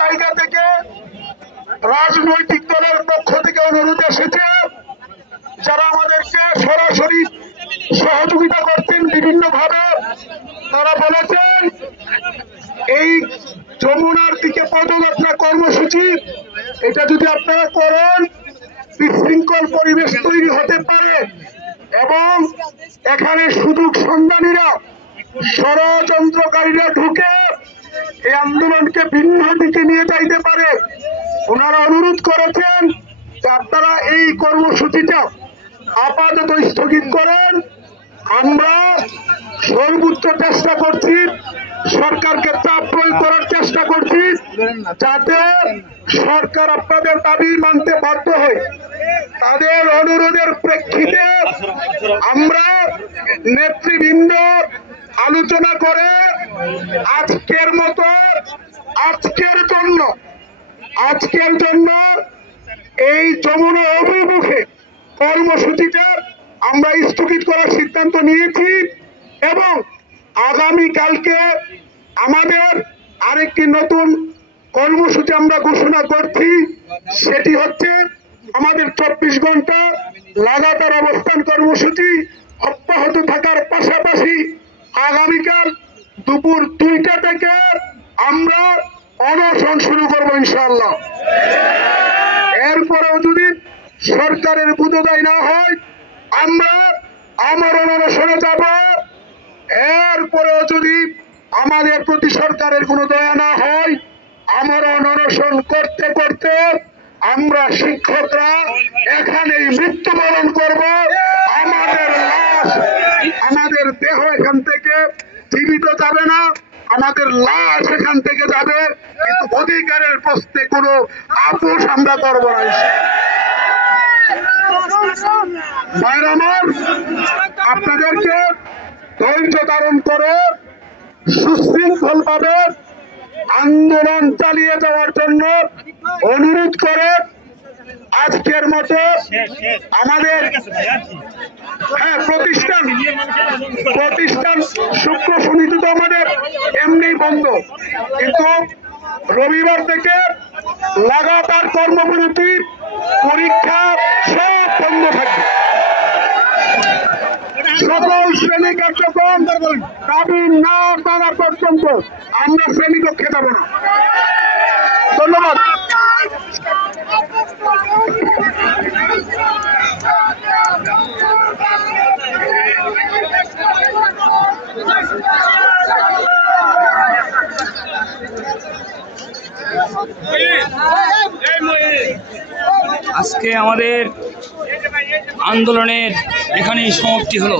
জায়গা থেকে রাজনৈতিক দলের পক্ষ থেকে অনুরোধ এসেছে, যারা আমাদেরকে সরাসরি সহযোগিতা করতেন বিভিন্ন ভাবে, তারা বলেছেন এই যমুনার দিকে পদযাত্রা কর্মসূচি এটা যদি আপনারা করেন বিশৃঙ্খল পরিবেশ তৈরি হতে পারে এবং এখানে সুযোগ সন্ধানীরা ষড়যন্ত্রকারীরা ঢুকে এই আন্দোলনকে ভিন্ন দিকে নিয়ে যাইতে পারে। ওনারা অনুরোধ করেছেন যে আপনারা এই কর্মসূচিটা আপাতত স্থগিত করেন। আমরা সর্বোচ্চ চেষ্টা করছি, সরকারকে চাপ প্রয়োগ করার চেষ্টা করছি যাতে সরকার আপনাদের দাবি মানতে বাধ্য হয়। তাদের অনুরোধের প্রেক্ষিতে আমরা নেতৃবৃন্দ আলোচনা করে আজকের মতো আজকের জন্য এই যমুনা অভিমুখে কর্মসূচিটা আমরা স্থগিত করার সিদ্ধান্ত নিয়েছি এবং আগামীকালকে আমাদের আরেকটি নতুন কর্মসূচি আমরা ঘোষণা করছি। সেটি হচ্ছে আমাদের 24 ঘন্টা লাগাতার অবস্থান কর্মসূচি অব্যাহত থাকার পাশাপাশি আগামীকাল দুপুর 2টা থেকে আমরা অনশন শুরু করবো ইনশাআল্লাহ। এরপরেও যদি সরকারের বোধোদয় না হয় আমরা আমরণ অনশনে যাব। এরপরেও যদি আমাদের প্রতি সরকারের কোনো দয়া না হয় আমরণ অনশন করতে করতে আমরা শিক্ষকরা এখানেই মৃত্যুবরণ করব। আমাদের লাশ, আমাদের দেহ এখান থেকে জীবিত যাবে না, আমাদের লাশ এখান থেকে যাবে, কিন্তু অধিকারের প্রশ্নে কোনো আপোষ আমরা করব না। ভাইরা আমার, আপনাদেরকে ধৈর্য ধারণ করে সুশৃঙ্খল ভাবে আন্দোলন চালিয়ে যাওয়ার জন্য অনুরোধ করে আজকের মতো আমাদের প্রতিষ্ঠান শুক্র শনিতে তো আমাদের এমনি বন্ধ, কিন্তু রবিবার থেকে লাগাতার কর্মবিরতি, পরীক্ষা সব বন্ধ থাকবে। সকল শ্রেণী কার্যক্রম দাবি না মানা পর্যন্ত আমরা শ্রেণীকক্ষে যাব না। ধন্যবাদ। আজকে আমাদের আন্দোলনের এখানেই সমাপ্তি হলো।